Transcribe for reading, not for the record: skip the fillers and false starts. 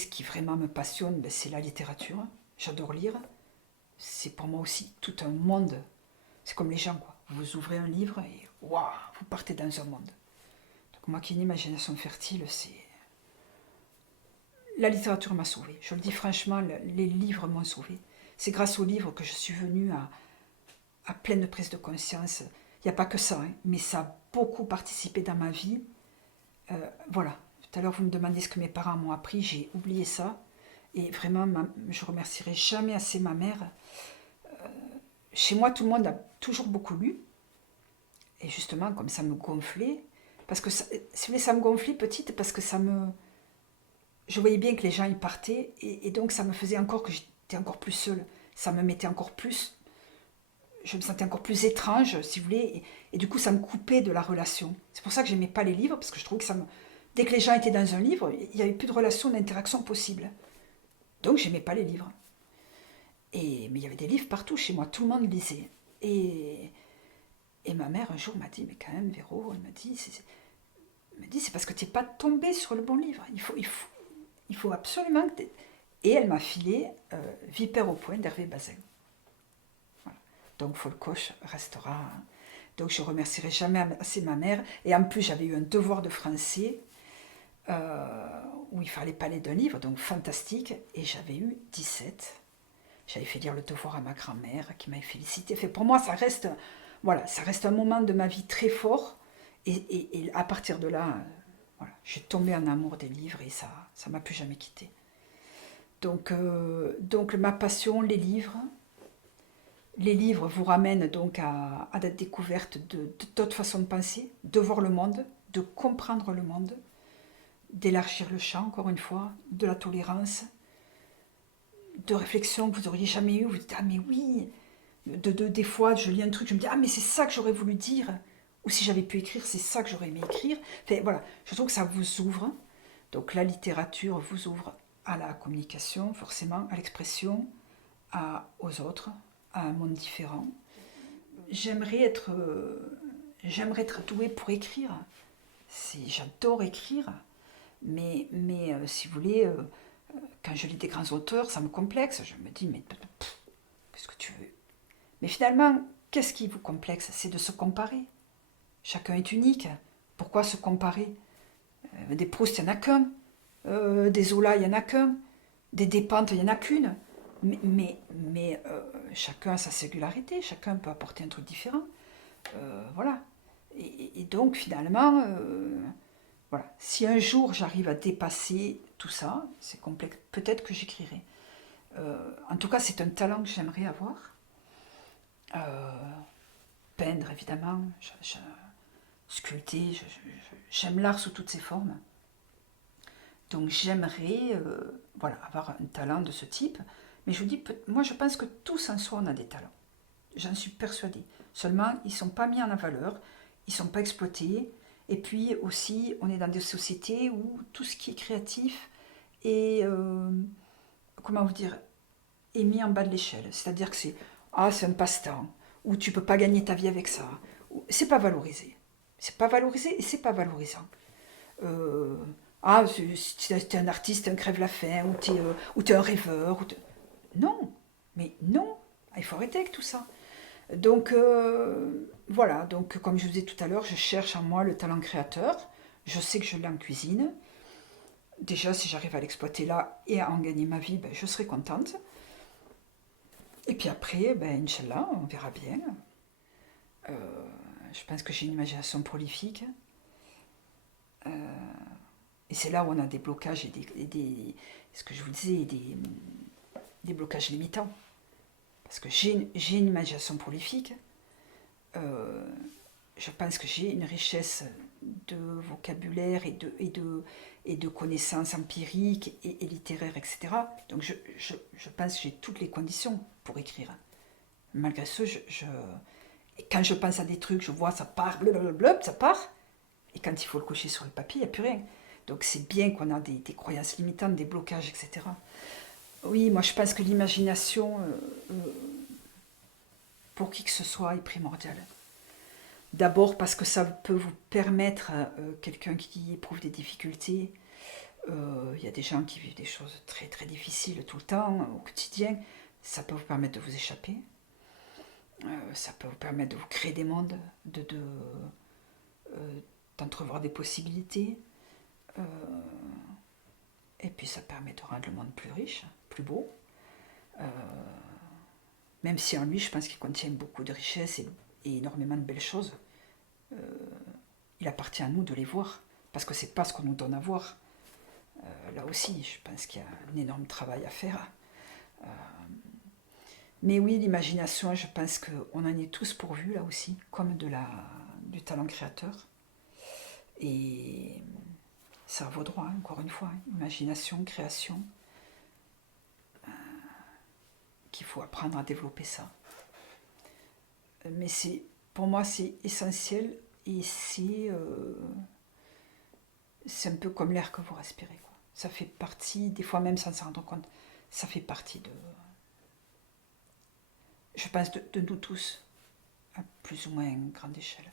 Ce qui vraiment me passionne, ben, c'est la littérature. J'adore lire. C'est pour moi aussi tout un monde. C'est comme les gens, quoi. Vous ouvrez un livre et waouh, vous partez dans un monde. Donc moi qui ai une imagination fertile, c'est... La littérature m'a sauvée. Je le dis franchement, les livres m'ont sauvée. C'est grâce aux livres que je suis venue à pleine prise de conscience. Il n'y a pas que ça, hein, mais ça a beaucoup participé dans ma vie. Voilà. Tout à l'heure, vous me demandez ce que mes parents m'ont appris. J'ai oublié ça. Et vraiment, je remercierai jamais assez ma mère. Chez moi, tout le monde a toujours beaucoup lu. Et justement, comme ça me gonflait, parce que, si vous voulez, ça me gonflait petite, parce que ça me... Je voyais bien que les gens y partaient, et donc ça me faisait encore que j'étais encore plus seule. Ça me mettait encore plus... Je me sentais encore plus étrange, si vous voulez, et du coup, ça me coupait de la relation. C'est pour ça que j'aimais pas les livres, parce que je trouvais que ça me... Dès que les gens étaient dans un livre, il n'y avait plus de relation, d'interaction possible. Donc, j'aimais pas les livres. Mais il y avait des livres partout chez moi, tout le monde lisait. Et ma mère, un jour, m'a dit, mais quand même, Véro, elle m'a dit, c'est parce que tu n'es pas tombé sur le bon livre. Il faut absolument que tu... Et elle m'a filé Vipère au point d'Hervé Bazin. Voilà. Donc, Folcoche restera. Donc, je remercierai jamais assez ma mère. Et en plus, j'avais eu un devoir de français où il fallait parler d'un livre, donc fantastique. Et j'avais eu 17. J'avais fait lire le devoir à ma grand-mère qui m'avait félicité. Fait, pour moi, voilà, ça reste un moment de ma vie très fort. Et à partir de là, voilà, j'ai tombé en amour des livres et ça m'a plus jamais quitté. Donc ma passion, les livres vous ramènent donc à la découverte d'autres façons de penser, de voir le monde, de comprendre le monde, d'élargir le champ, encore une fois, de la tolérance, de réflexions que vous n'auriez jamais eues. Vous dites, ah mais oui, des fois, je lis un truc, je me dis, ah mais c'est ça que j'aurais voulu dire. Ou si j'avais pu écrire, c'est ça que j'aurais aimé écrire. Enfin, voilà, je trouve que ça vous ouvre. Donc la littérature vous ouvre à la communication, forcément, à l'expression, aux autres, à un monde différent. J'aimerais être, j'aimerais être douée pour écrire. J'adore écrire, mais si vous voulez, quand je lis des grands auteurs, ça me complexe. Je me dis, mais qu'est-ce que tu veux? Mais finalement, qu'est-ce qui vous complexe? C'est de se comparer. Chacun est unique. Pourquoi se comparer? Des Proust, il n'y en a qu'un. Des Zola, il n'y en a qu'un. Des Despentes, il n'y en a qu'une. Mais chacun a sa singularité. Chacun peut apporter un truc différent. Voilà. Et donc, finalement, voilà. Si un jour j'arrive à dépasser tout ça, c'est complexe. Peut-être que j'écrirai. En tout cas, c'est un talent que j'aimerais avoir. Euh, Peindre, évidemment. Sculpter. J'aime l'art sous toutes ses formes. Donc j'aimerais voilà, avoir un talent de ce type. Mais je vous dis, moi je pense que tous en soi on a des talents. J'en suis persuadée. Seulement, ils ne sont pas mis en valeur, ils ne sont pas exploités. Et puis aussi, on est dans des sociétés où tout ce qui est créatif est, comment vous dire, est mis en bas de l'échelle. C'est-à-dire que c'est un passe-temps, ou tu ne peux pas gagner ta vie avec ça. C'est pas valorisé. C'est pas valorisé et c'est pas valorisant. Euh, si t'es un artiste, un crève la faim, ou t'es un rêveur. Non, mais non, il faut arrêter avec tout ça. Donc voilà, donc comme je vous disais tout à l'heure, je cherche en moi le talent créateur. Je sais que je l'ai en cuisine. Déjà, si j'arrive à l'exploiter là et à en gagner ma vie, ben, je serai contente. Et puis après, ben, Inch'Allah, on verra bien. Euh, je pense que j'ai une imagination prolifique. Et c'est là où on a des blocages ce que je vous disais, des blocages limitants. Parce que j'ai une imagination prolifique. Euh, je pense que j'ai une richesse de vocabulaire et de connaissances empiriques et littéraires, etc. Donc je pense que j'ai toutes les conditions pour écrire. Malgré ça, et quand je pense à des trucs, je vois ça part, blablabla, ça part. Et quand il faut le cocher sur le papier, il n'y a plus rien. Donc c'est bien qu'on a des croyances limitantes, des blocages, etc. Oui, moi je pense que l'imagination, pour qui que ce soit, est primordiale. D'abord parce que ça peut vous permettre, quelqu'un qui éprouve des difficultés, Il y a des gens qui vivent des choses très très difficiles tout le temps, au quotidien. Ça peut vous permettre de vous échapper. Ça peut vous permettre de vous créer des mondes, d'entrevoir des possibilités. Euh, et puis ça permet de rendre le monde plus riche, plus beau. Euh, Même si en lui, je pense qu'il contient beaucoup de richesses et énormément de belles choses. Il appartient à nous de les voir, parce que c'est pas ce qu'on nous donne à voir. Là aussi, je pense qu'il y a un énorme travail à faire. Euh, mais oui, l'imagination, je pense qu'on en est tous pourvus là aussi, comme du talent créateur. Et ça vaut droit, encore une fois, hein. Imagination, création, qu'il faut apprendre à développer ça. Mais pour moi, c'est essentiel et c'est un peu comme l'air que vous respirez, quoi. Ça fait partie, des fois même sans s'en rendre compte, ça fait partie je pense, de nous tous, à plus ou moins grande échelle.